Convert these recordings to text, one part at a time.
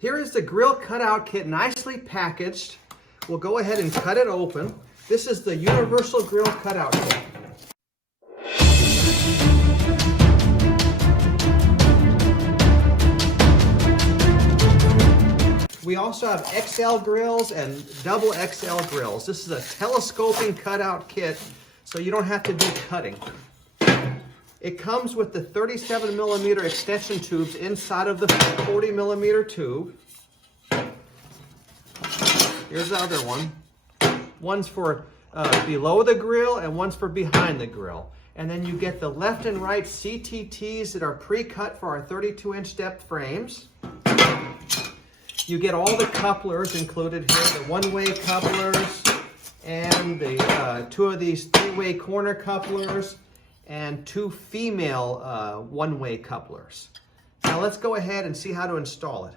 Here is the grill cutout kit, nicely packaged. We'll go ahead and cut it open. This is the universal grill cutout kit. We also have XL grills and double XL grills. This is a telescoping cutout kit, so you don't have to do cutting. It comes with the 37mm extension tubes inside of the 40mm tube. Here's the other one. One's for below the grill and one's for behind the grill. And then you get the left and right CTTs that are pre-cut for our 32-inch depth frames. You get all the couplers included here, the one-way couplers and the two of these three-way corner couplers and two female one-way couplers. Now let's go ahead and see how to install it.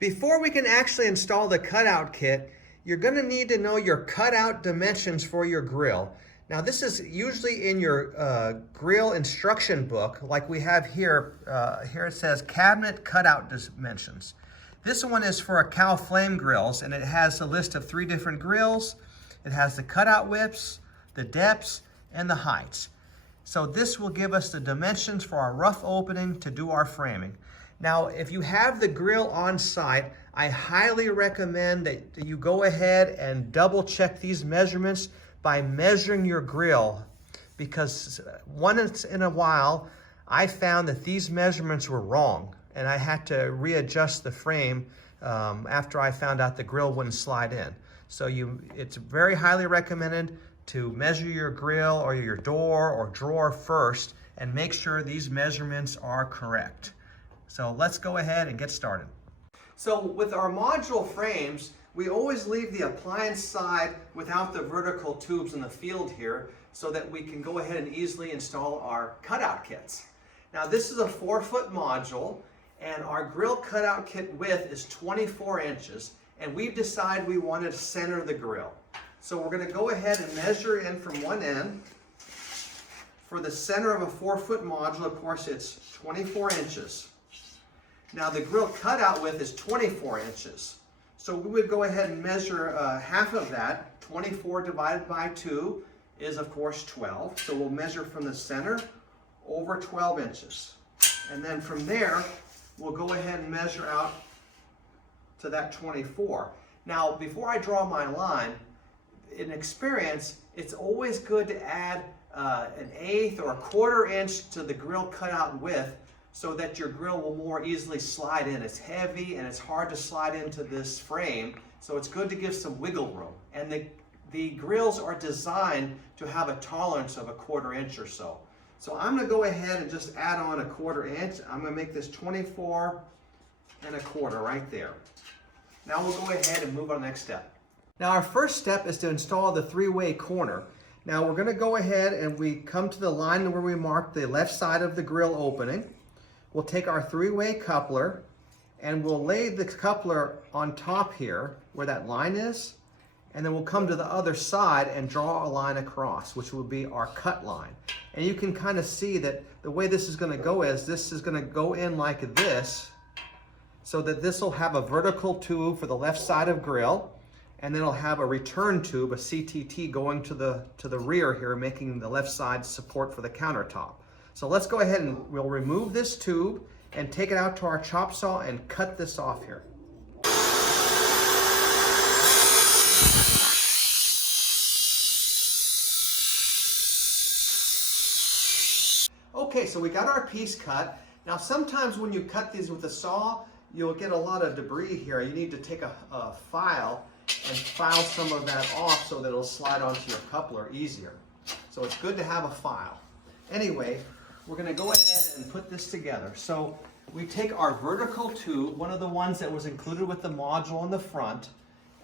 Before we can actually install the cutout kit, you're going to need to know your cutout dimensions for your grill. Now this is usually in your grill instruction book, like we have here. Here it says cabinet cutout dimensions. This one is for a cow flame grills, and it has a list of 3 different grills. It has the cutout widths, the depths, and the heights. So this will give us the dimensions for our rough opening to do our framing. Now, if you have the grill on site, I highly recommend that you go ahead and double check these measurements by measuring your grill, because once in a while, I found that these measurements were wrong, and I had to readjust the frame after I found out the grill wouldn't slide in. So it's very highly recommended to measure your grill or your door or drawer first and make sure these measurements are correct. So let's go ahead and get started. So with our module frames, we always leave the appliance side without the vertical tubes in the field here so that we can go ahead and easily install our cutout kits. Now this is a 4-foot module, and our grill cutout kit width is 24 inches, and we've decided we wanted to center the grill. So we're going to go ahead and measure in from one end. For the center of a 4-foot module, of course, it's 24 inches. Now the grill cutout width is 24 inches. So we would go ahead and measure half of that. 24 divided by 2 is, of course, 12. So we'll measure from the center over 12 inches. And then from there, we'll go ahead and measure out to that 24. Now, before I draw my line, in experience, it's always good to add an 1/8 or a 1/4 inch to the grill cutout width so that your grill will more easily slide in. It's heavy and it's hard to slide into this frame, so it's good to give some wiggle room. And the grills are designed to have a tolerance of a 1/4 inch or so. So I'm going to go ahead and just add on a 1/4 inch. I'm going to make this 24 1/4 right there. Now we'll go ahead and move on to the next step. Now our first step is to install the 3-way corner. Now we're going to go ahead and we come to the line where we marked the left side of the grill opening. We'll take our 3-way coupler and we'll lay the coupler on top here where that line is, and then we'll come to the other side and draw a line across, which will be our cut line. And you can kind of see that the way this is going to go is this is going to go in like this, so that this will have a vertical tube for the left side of grill, and then it'll have a return tube, a CTT, going to the rear here, making the left side support for the countertop. So let's go ahead and we'll remove this tube and take it out to our chop saw and cut this off here. Okay, so we got our piece cut. Now sometimes when you cut these with a saw, you'll get a lot of debris here. You need to take a file and file some of that off so that it'll slide onto your coupler easier. So it's good to have a file. Anyway, we're going to go ahead and put this together. So we take our vertical tube, one of the ones that was included with the module on the front,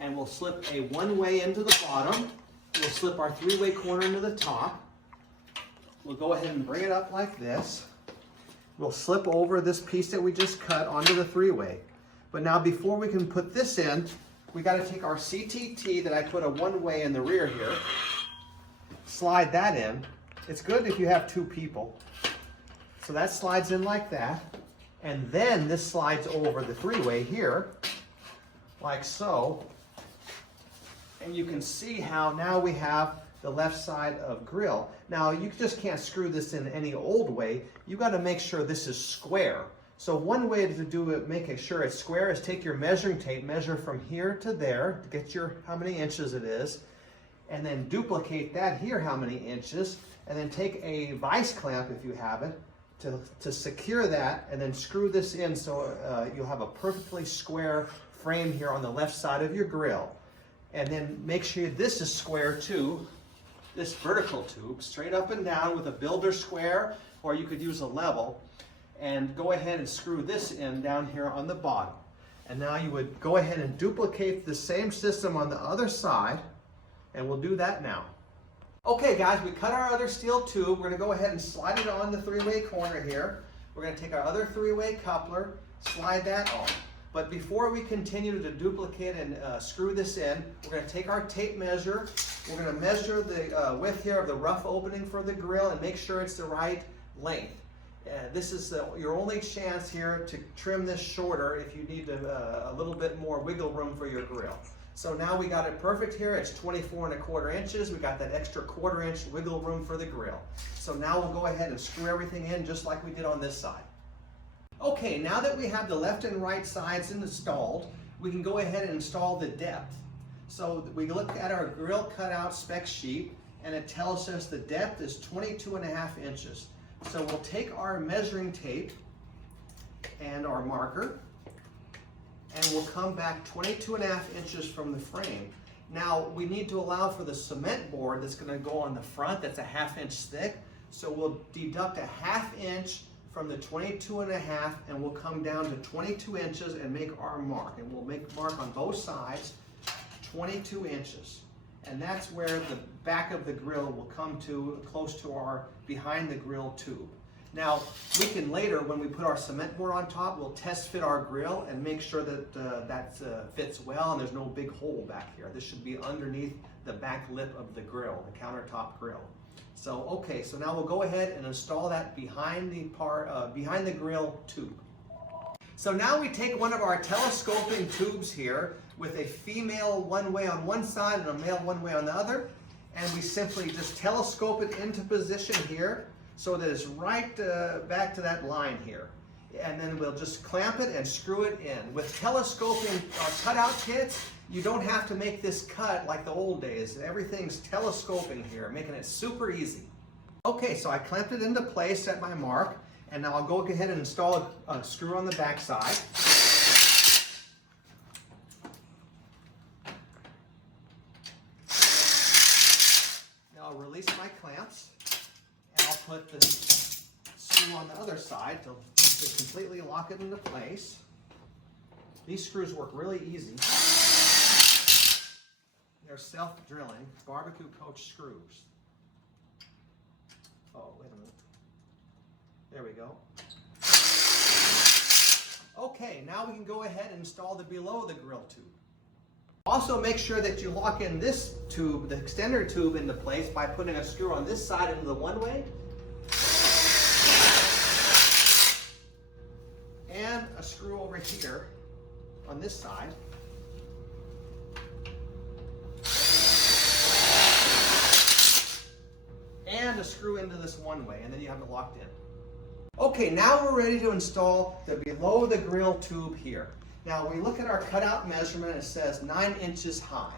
and we'll slip a 1-way into the bottom. We'll slip our 3-way corner into the top. We'll go ahead and bring it up like this. We'll slip over this piece that we just cut onto the 3-way. But now before we can put this in, we got to take our CTT that I put a 1-way in the rear here, slide that in. It's good if you have 2 people. So that slides in like that. And then this slides over the three-way here, like so. And you can see how now we have the left side of grill. Now you just can't screw this in any old way. You got to make sure this is square. So one way to do it, making sure it's square, is take your measuring tape, measure from here to there, to get your how many inches it is, and then duplicate that here how many inches, and then take a vice clamp if you have it to secure that, and then screw this in so you'll have a perfectly square frame here on the left side of your grill. And then make sure this is square too, this vertical tube, straight up and down with a builder square, or you could use a level, and go ahead and screw this in down here on the bottom. And now you would go ahead and duplicate the same system on the other side, and we'll do that now. Okay guys, we cut our other steel tube. We're gonna go ahead and slide it on the three-way corner here. We're gonna take our other three-way coupler, slide that on. But before we continue to duplicate and screw this in, we're gonna take our tape measure. We're gonna measure the width here of the rough opening for the grill and make sure it's the right length. This is your only chance here to trim this shorter if you need a little bit more wiggle room for your grill. So now we got it perfect here. It's 24¼ inches. We got that extra ¼ inch wiggle room for the grill. So now we'll go ahead and screw everything in just like we did on this side. Okay, now that we have the left and right sides installed, we can go ahead and install the depth. So we look at our grill cutout spec sheet, and it tells us the depth is 22½ inches. So we'll take our measuring tape and our marker, and we'll come back 22½ inches from the frame. Now we need to allow for the cement board that's going to go on the front, that's a ½ inch thick. So we'll deduct a ½ inch from the 22½, and we'll come down to 22 inches and make our mark. And we'll make mark on both sides, 22 inches. And that's where the back of the grill will come to close to our behind the grill tube. Now, we can later, when we put our cement board on top, we'll test fit our grill and make sure that that fits well and there's no big hole back here. This should be underneath the back lip of the grill, the countertop grill. So, okay, so now we'll go ahead and install that behind the grill tube. So now we take one of our telescoping tubes here with a female one way on one side and a male one way on the other, and we simply just telescope it into position here so that it's right back to that line here. And then we'll just clamp it and screw it in. With telescoping cutout kits, you don't have to make this cut like the old days. Everything's telescoping here, making it super easy. Okay, so I clamped it into place at my mark, and now I'll go ahead and install a screw on the back side. Now I'll release my clamps, and I'll put the screw on the other side to completely lock it into place. These screws work really easy. They're self-drilling BBQ Coach screws. Oh, wait a minute. There we go. Okay, now we can go ahead and install the below the grill tube. Also make sure that you lock in this tube, the extender tube, into place by putting a screw on this side into the one way and a screw over here on this side. And a screw into this one way, and then you have it locked in. Okay, now we're ready to install the below the grill tube here. Now we look at our cutout measurement, it says 9 inches high.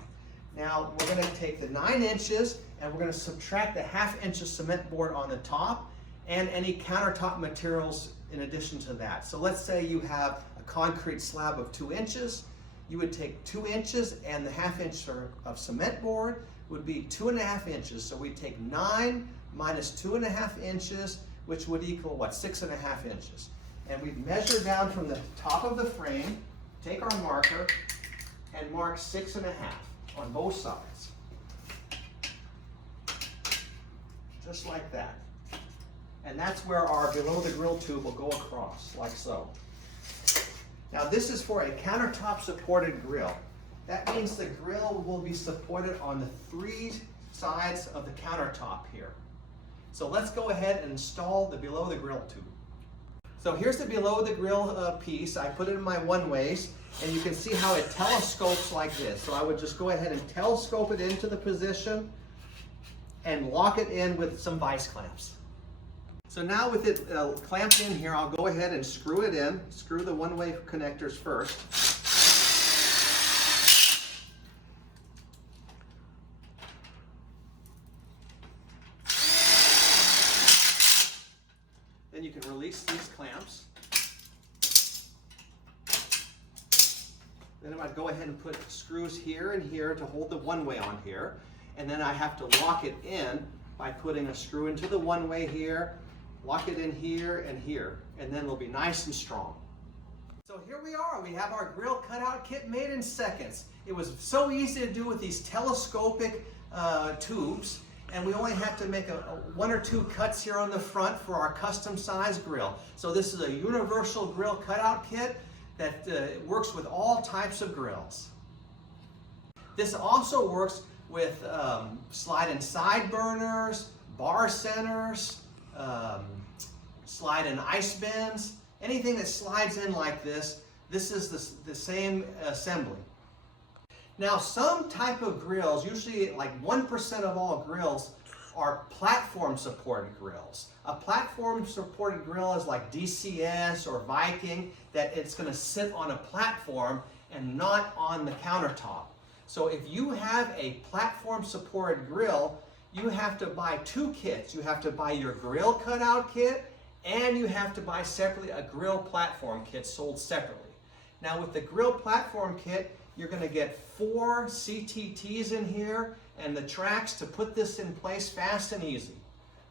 Now we're going to take the 9 inches and we're going to subtract the ½ inch of cement board on the top and any countertop materials in addition to that. So let's say you have a concrete slab of 2 inches. You would take 2 inches and the ½ inch of cement board would be 2½ inches. So we take 9 minus 2½ inches, which would equal what, 6½ inches. And we'd measure down from the top of the frame, take our marker, and mark 6½ on both sides. Just like that. And that's where our below the grill tube will go across, like so. Now this is for a countertop supported grill. That means the grill will be supported on the 3 sides of the countertop here. So let's go ahead and install the below the grill tube. So here's the below the grill piece. I put it in my one ways, and you can see how it telescopes like this. So I would just go ahead and telescope it into the position and lock it in with some vise clamps. So now with it clamped in here, I'll go ahead and screw it in. Screw the one-way connectors first. Then you can release these clamps. Then I'd go ahead and put screws here and here to hold the one-way on here. And then I have to lock it in by putting a screw into the one-way here, lock it in here, and then it'll be nice and strong. So here we are. We have our grill cutout kit made in seconds. It was so easy to do with these telescopic tubes, and we only have to make one or two cuts here on the front for our custom size grill. So this is a universal grill cutout kit that works with all types of grills. This also works with slide and side burners, bar centers, slide and ice bins, anything that slides in like this. This is the same assembly. Now some type of grills, usually like 1% of all grills, are platform supported grills. A platform supported grill is like DCS or Viking, that it's going to sit on a platform and not on the countertop. So if you have a platform supported grill, you have to buy two kits. You have to buy your grill cutout kit, and you have to buy separately a grill platform kit sold separately. Now with the grill platform kit, you're going to get 4 CTTs in here and the tracks to put this in place fast and easy.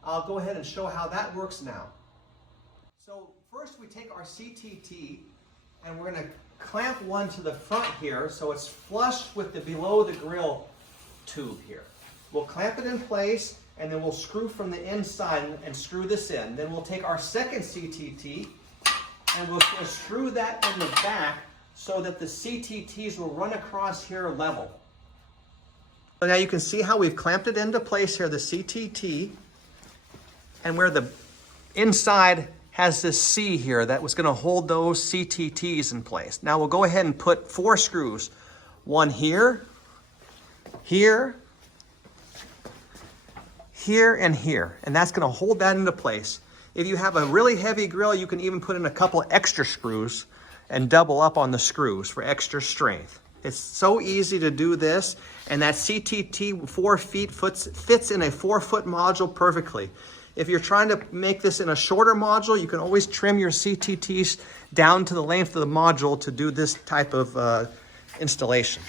I'll go ahead and show how that works now. So first we take our CTT and we're going to clamp one to the front here so it's flush with the below the grill tube here. We'll clamp it in place and then we'll screw from the inside and screw this in. Then we'll take our second CTT and we'll screw that in the back so that the CTTs will run across here level. So now you can see how we've clamped it into place here, the CTT, and where the inside has this C here that was going to hold those CTTs in place. Now we'll go ahead and put 4 screws. One here, here, here, and here. And that's going to hold that into place. If you have a really heavy grill, you can even put in a couple extra screws and double up on the screws for extra strength. It's so easy to do this, and that CTT 4 feet fits in a 4-foot module perfectly. If you're trying to make this in a shorter module, you can always trim your CTTs down to the length of the module to do this type of installation.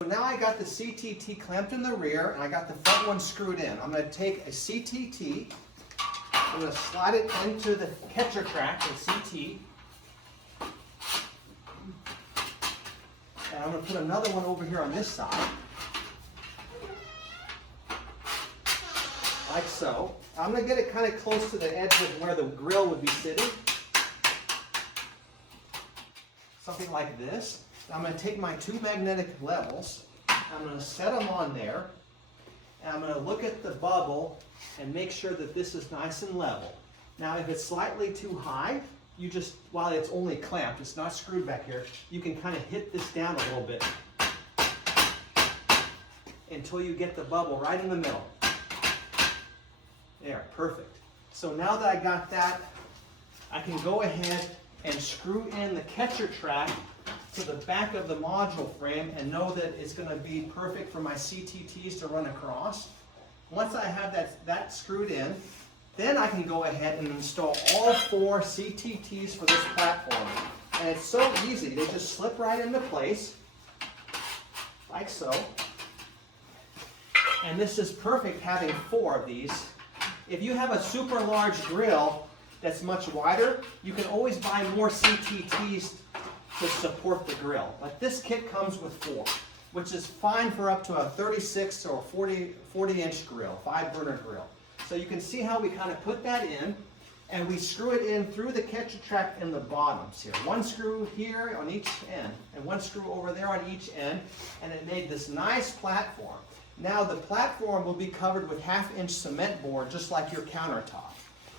So now I got the CTT clamped in the rear, and I got the front one screwed in. I'm going to take a CTT, I'm going to slide it into the catcher track, the CT, and I'm going to put another one over here on this side, like so. I'm going to get it kind of close to the edge of where the grill would be sitting. Something like this. I'm going to take my 2 magnetic levels, I'm going to set them on there, and I'm going to look at the bubble and make sure that this is nice and level. Now if it's slightly too high, you just, while it's only clamped, it's not screwed back here, you can kind of hit this down a little bit until you get the bubble right in the middle. There, perfect. So now that I got that, I can go ahead and screw in the catcher track to the back of the module frame and know that it's going to be perfect for my CTTs to run across. Once I have that screwed in, then I can go ahead and install all 4 CTTs for this platform. And it's so easy. They just slip right into place, like so. And this is perfect having 4 of these. If you have a super large grill that's much wider, you can always buy more CTTs to support the grill. But this kit comes with 4, which is fine for up to a 36 or 40-inch grill, 5-burner grill. So you can see how we kind of put that in, and we screw it in through the catcher track in the bottoms here. 1 screw here on each end, and 1 screw over there on each end, and it made this nice platform. Now the platform will be covered with 1/2-inch cement board, just like your countertop.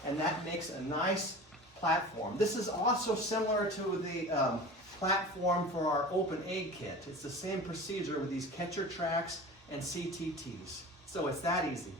And that makes a nice platform. This is also similar to the platform for our open egg kit. It's the same procedure with these catcher tracks and CTTs. So it's that easy.